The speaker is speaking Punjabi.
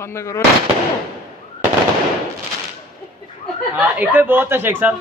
ਬੰਦ ਕਰੋ। ਹਾਂ ਇੱਕ ਬਹੁਤ ਹੈ ਸ਼ੇਖ ਸਾਹਿਬ।